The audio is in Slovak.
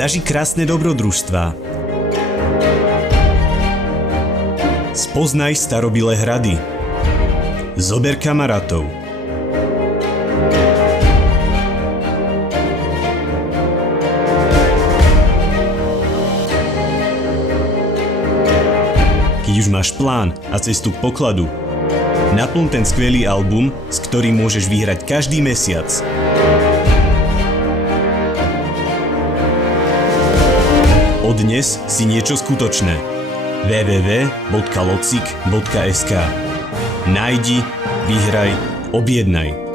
Zaži krásne dobrodružstvá. Spoznaj starobilé hrady. Zober kamarátov. Keď už máš plán a cestu k pokladu, naplň ten skvelý album, s ktorým môžeš vyhrať každý mesiac. Odnes si niečo skutočné. www.locic.sk. Nájdi, vyhraj, objednaj.